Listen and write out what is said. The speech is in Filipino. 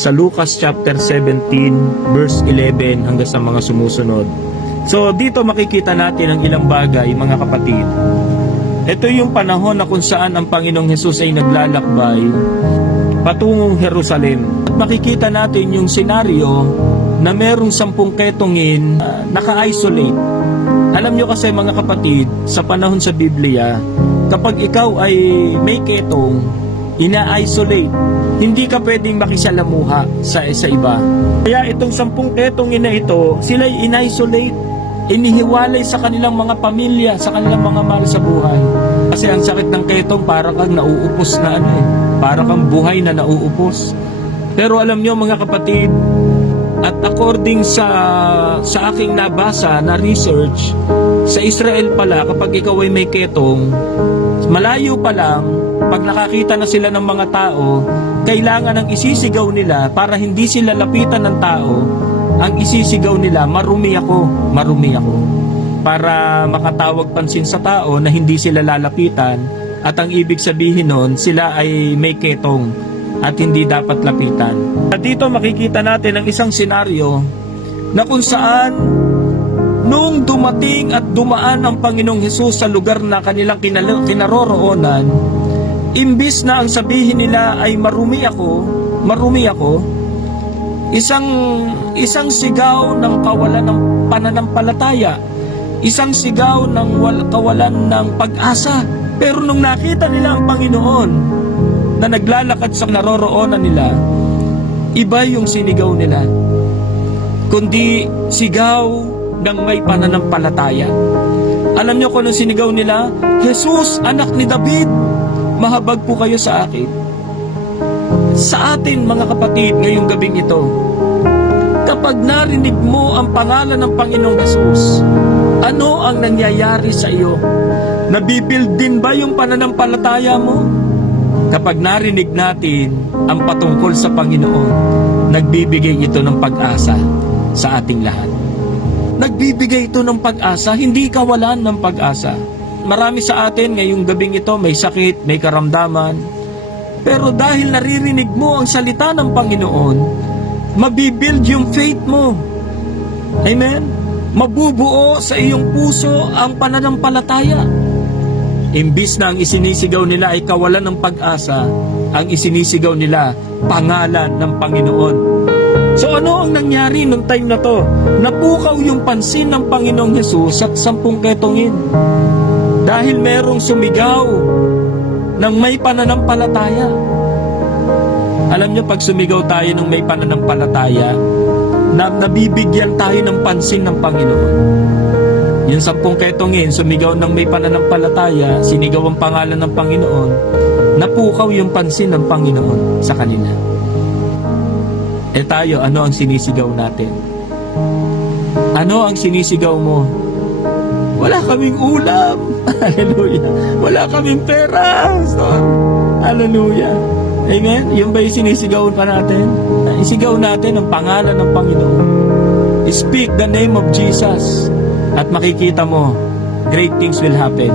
sa Lucas chapter 17 verse 11 hanggang sa mga sumusunod. So dito makikita natin ang ilang bagay, mga kapatid. Ito yung panahon na kung saan ang Panginoong Hesus ay naglalakbay patungong Jerusalem. At makikita natin yung senaryo na merong 10 ketongin naka-isolate. Alam nyo kasi, mga kapatid, sa panahon sa Biblia, kapag ikaw ay may ketong, ina-isolate. Hindi ka pwedeng makisalamuha sa iba. Kaya itong 10 ketongin na ito, sila'y in-isolate, inihiwalay sa kanilang mga pamilya, sa kanilang mga mahal sa buhay. Kasi ang sakit ng ketong, para kang nauupos na para kang buhay na nauupos. Pero alam nyo, mga kapatid, at according sa aking nabasa na research, sa Israel pala, kapag ikaw ay may ketong, malayo pa lang, pag nakakita na sila ng mga tao, kailangan ang isisigaw nila para hindi sila lapitan ng tao. Ang isisigaw nila, marumi ako, marumi ako. Para makatawag pansin sa tao na hindi sila lalapitan, at ang ibig sabihin nun, sila ay may ketong at hindi dapat lapitan. At dito makikita natin ang isang senaryo na kung saan nung dumating at dumaan ang Panginoong Hesus sa lugar na kanilang kinaroroonan, imbis na ang sabihin nila ay marumi ako, isang sigaw ng kawalan ng pananampalataya, isang sigaw ng kawalan ng pag-asa. Pero nung nakita nila ang Panginoon na naglalakad sa naroroonan nila, iba yung sinigaw nila, kundi sigaw ng may pananampalataya. Alam niyo kung anong sinigaw nila? Jesus, anak ni David, mahabag po kayo sa akin. Sa atin, mga kapatid, ngayong gabing ito, kapag narinig mo ang pangalan ng Panginoong Jesus, ano ang nangyayari sa iyo? Nabibuild din ba yung pananampalataya mo? Kapag narinig natin ang patungkol sa Panginoon, nagbibigay ito ng pag-asa sa ating lahat. Nagbibigay ito ng pag-asa, hindi kawalan ng pag-asa. Marami sa atin ngayong gabing ito may sakit, may karamdaman. Pero dahil naririnig mo ang salita ng Panginoon, mabibuild yung faith mo. Amen? Mabubuo sa iyong puso ang pananampalataya. Imbis na ang isinisigaw nila ay kawalan ng pag-asa, ang isinisigaw nila, pangalan ng Panginoon. So ano ang nangyari nung time na to? Napukaw yung pansin ng Panginoong Hesus at 10 ketongin. Dahil merong sumigaw ng may pananampalataya. Alam nyo, pag sumigaw tayo ng may pananampalataya, nabibigyan tayo ng pansin ng Panginoon. Yung 10 ketongin, sumigaw ng may pananampalataya, sinigaw ang pangalan ng Panginoon, napukaw yung pansin ng Panginoon sa kanila. Tayo, ano ang sinisigaw natin? Ano ang sinisigaw mo? Wala kaming ulam. Hallelujah. Wala kaming pera. Hallelujah. Amen? Yung ba yung sinisigaw pa natin? Isigaw natin ang pangalan ng Panginoon. Speak the name of Jesus. At makikita mo, great things will happen.